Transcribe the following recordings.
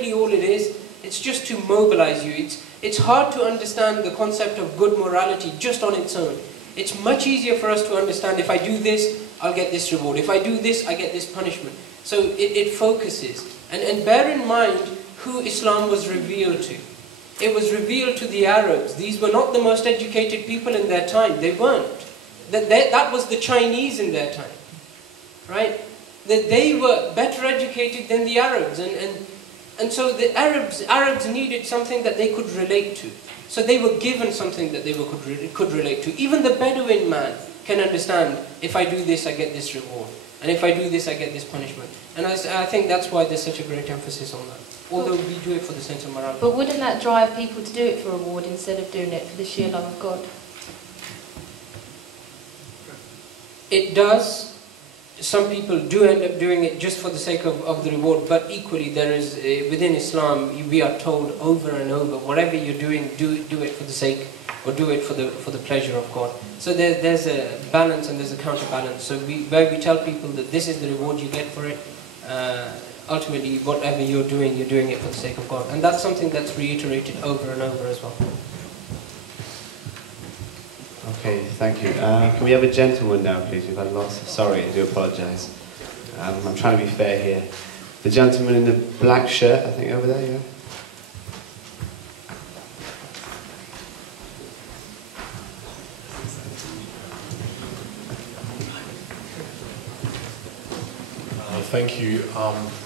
really all it is. It's just to mobilize you. It's hard to understand the concept of good morality just on its own. It's much easier for us to understand, if I do this, I'll get this reward. If I do this, I get this punishment. So it focuses. And bear in mind who Islam was revealed to. It was revealed to the Arabs. These were not the most educated people in their time. They weren't. That was the Chinese in their time. Right? That they were better educated than the Arabs. And so the Arabs needed something that they could relate to. So they were given something that they could relate to. Even the Bedouin man can understand, if I do this, I get this reward. And if I do this, I get this punishment. And I think that's why there's such a great emphasis on that. Although we do it for the sense of morality. But wouldn't that drive people to do it for reward instead of doing it for the sheer love of God? It does. Some people do end up doing it just for the sake of the reward, but equally there is, within Islam, we are told over and over, whatever you're doing, do it for the sake, or do it for the pleasure of God. So there's a balance and there's a counterbalance. So where we tell people that this is the reward you get for it, ultimately whatever you're doing it for the sake of God. And that's something that's reiterated over and over as well. Okay, thank you. Can we have a gentleman now, please? We've had lots. Sorry, I do apologise. I'm trying to be fair here. The gentleman in the black shirt, I think, over there, yeah? Thank you.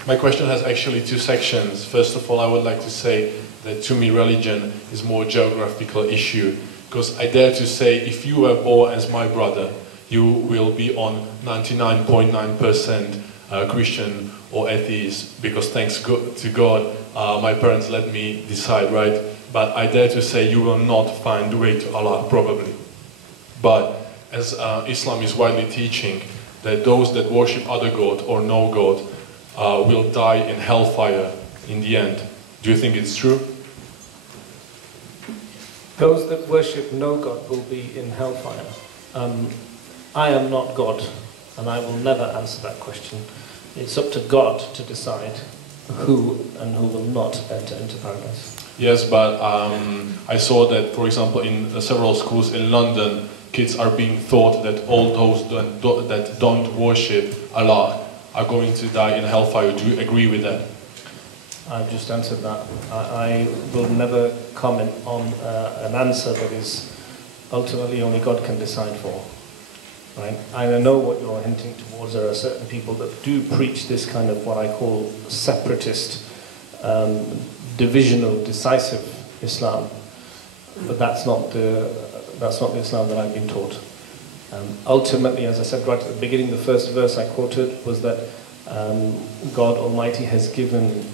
My question has actually two sections. First of all, I would like to say that to me religion is more a geographical issue. Because I dare to say, if you were born as my brother, you will be on 99.9% Christian or atheist, because thanks to God, my parents let me decide, right? But I dare to say you will not find the way to Allah, probably. But as Islam is widely teaching, that those that worship other God or no God will die in hellfire in the end. Do you think it's true? Those that worship no God will be in hellfire. I am not God, and I will never answer that question. It's up to God to decide who and who will not enter into paradise. Yes, but I saw that, for example, in several schools in London, kids are being taught that all those that don't worship Allah are going to die in hellfire. Do you agree with that? I've just answered that. I will never comment on an answer that is ultimately only God can decide for. Right? I know what you're hinting towards. There are certain people that do preach this kind of what I call separatist, divisional, decisive Islam, but that's not the Islam that I've been taught. Ultimately, as I said right at the beginning, the first verse I quoted was that God Almighty has given.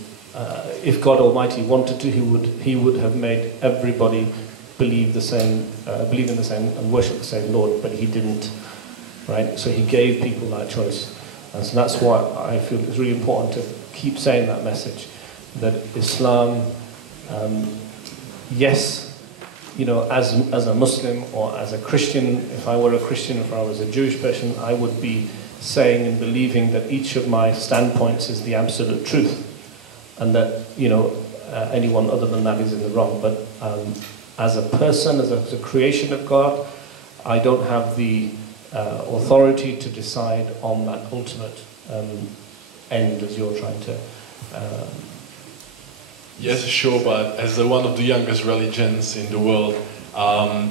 If God Almighty wanted to, He would have made everybody believe in the same and worship the same Lord, but He didn't. Right? So He gave people that choice, and so that's why I feel it's really important to keep saying that message, that Islam, yes, you know, as a Muslim or as a Christian, if I were a Christian, if I was a Jewish person, I would be saying and believing that each of my standpoints is the absolute truth, and that, you know, anyone other than that is in the wrong. But as a person, as a creation of God, I don't have the authority to decide on that ultimate end as you're trying to. Yes, sure, but as one of the youngest religions in the world, I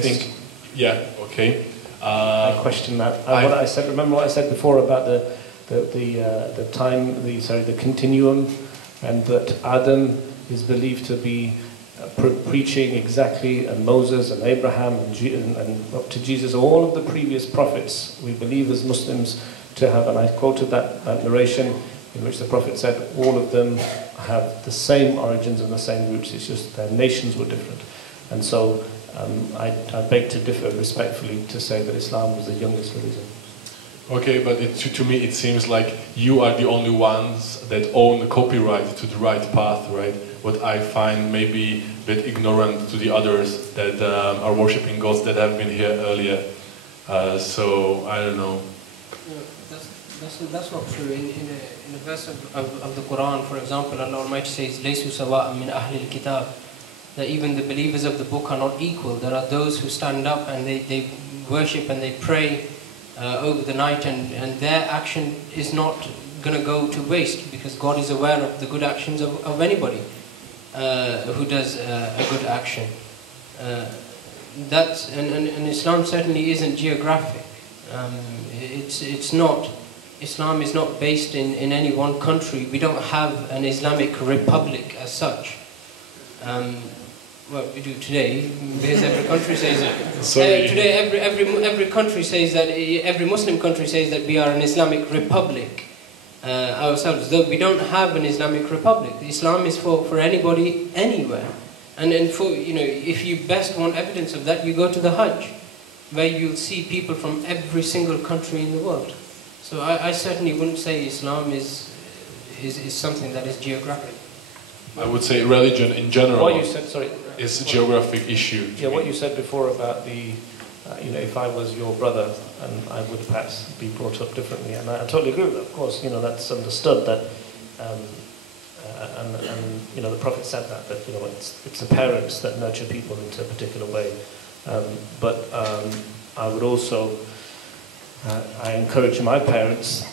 think, yeah, okay. I question that. What I said. Remember what I said before about the time, the continuum, and that Adam is believed to be preaching exactly, and Moses and Abraham and up to Jesus, all of the previous prophets. We believe as Muslims to have, and I quoted that narration in which the Prophet said all of them have the same origins and the same roots, it's just their nations were different. And so I beg to differ respectfully to say that Islam was the youngest religion. Okay, but to me it seems like you are the only ones that own the copyright to the right path, right? What I find maybe a bit ignorant to the others that are worshipping gods that have been here earlier. So, I don't know. That's not true. In a verse of the Quran, for example, Allah Almighty says, لَيْسُوا سَوَاءً مِنْ أَهْلِ الْكِتَابِ, that even the believers of the book are not equal. There are those who stand up and they worship and they pray over the night, and their action is not going to go to waste, because God is aware of the good actions of anybody who does a good action. And Islam certainly isn't geographic. It's not. Islam is not based in any one country. We don't have an Islamic republic as such. Well, we do today, because every country says it. Today, every country says that, every Muslim country says that we are an Islamic republic ourselves. Though we don't have an Islamic republic. Islam is for anybody, anywhere. And for, if you best want evidence of that, you go to the Hajj, where you'll see people from every single country in the world. So I certainly wouldn't say Islam is something that is geographic. I would say religion in general. What you said, sorry, is a geographic issue. Yeah, what you said before about the, if I was your brother, and I would perhaps be brought up differently, and I totally agree with that. Of course, that's understood that, and the Prophet said that it's the parents that nurture people into a particular way. But I would also, I encourage my parents.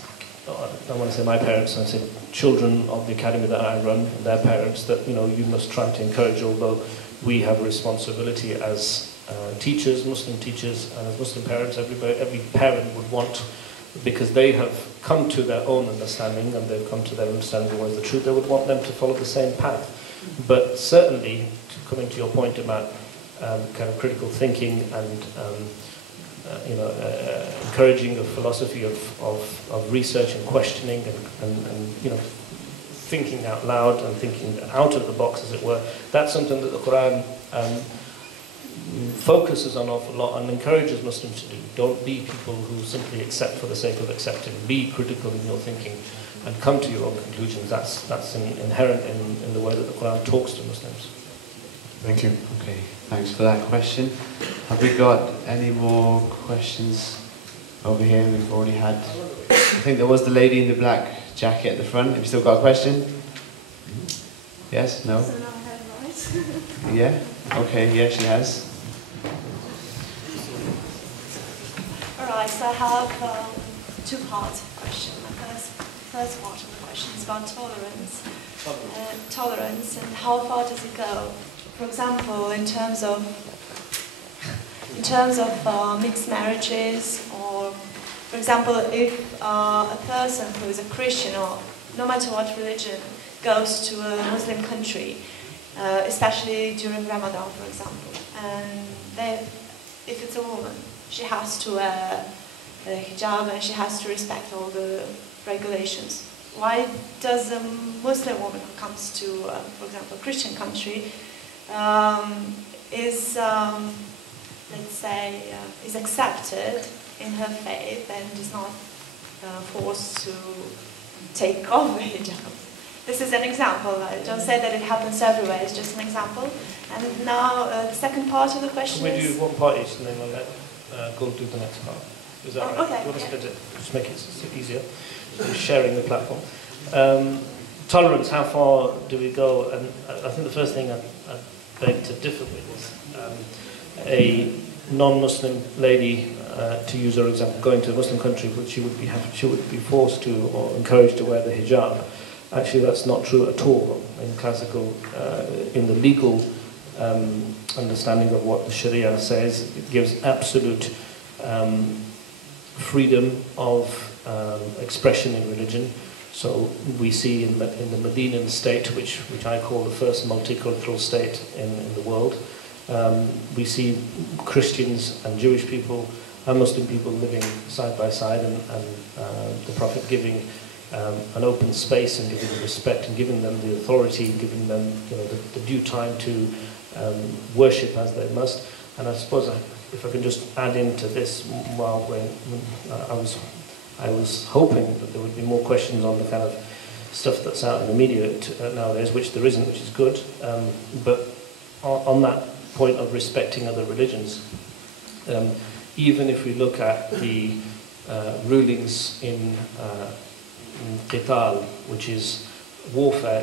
I want to say my parents, I say children of the academy that I run, their parents, that you must try to encourage, although we have a responsibility as teachers, Muslim teachers, and as Muslim parents. Every parent would want, because they have come to their own understanding and they've come to their understanding of what is the truth, they would want them to follow the same path. But certainly, coming to your point about kind of critical thinking and encouraging a philosophy of research and questioning and thinking out loud and thinking out of the box, as it were. That's something that the Quran focuses on an awful lot and encourages Muslims to do. Don't be people who simply accept for the sake of accepting. Be critical in your thinking and come to your own conclusions. That's inherent in the way that the Quran talks to Muslims. Thank you. Okay, thanks for that question. Have we got any more questions over here? We've already had, I think there was the lady in the black jacket at the front. Have you still got a question? Yes? No? So now I have right. Yeah? Okay, yeah, she has. Alright, so I have two-part question. The first part of the question is about tolerance. Tolerance and how far does it go? For example, in terms of mixed marriages, or for example, if a person who is a Christian, or no matter what religion, goes to a Muslim country, especially during Ramadan, for example, and if it's a woman, she has to wear a hijab and she has to respect all the regulations. Why does a Muslim woman who comes to, for example, a Christian country, is accepted in her faith and is not forced to take off the hijab? This is an example. I don't say that it happens everywhere, it's just an example. And now the second part of the question is... Can we do one part each and then we'll let go do the next part? Is that right? Okay. You want to split it? Just make it easier. So sharing the platform. Tolerance, how far do we go? And I think the first thing I beg to differ with is a non-Muslim lady, to use her example, going to a Muslim country, but she would be forced to or encouraged to wear the hijab. Actually, that's not true at all. In classical, in the legal understanding of what the Sharia says, it gives absolute freedom of expression in religion. So we see in the Medinan state, which I call the first multicultural state in the world, we see Christians and Jewish people and Muslim people living side by side, and the Prophet giving an open space and giving them respect and giving them the authority, giving them the due time to worship as they must. And I suppose if I can just add into this, while I was hoping that there would be more questions on the kind of stuff that's out in the media nowadays, which there isn't, which is good. But on that point of respecting other religions, even if we look at the rulings in qital, which is warfare.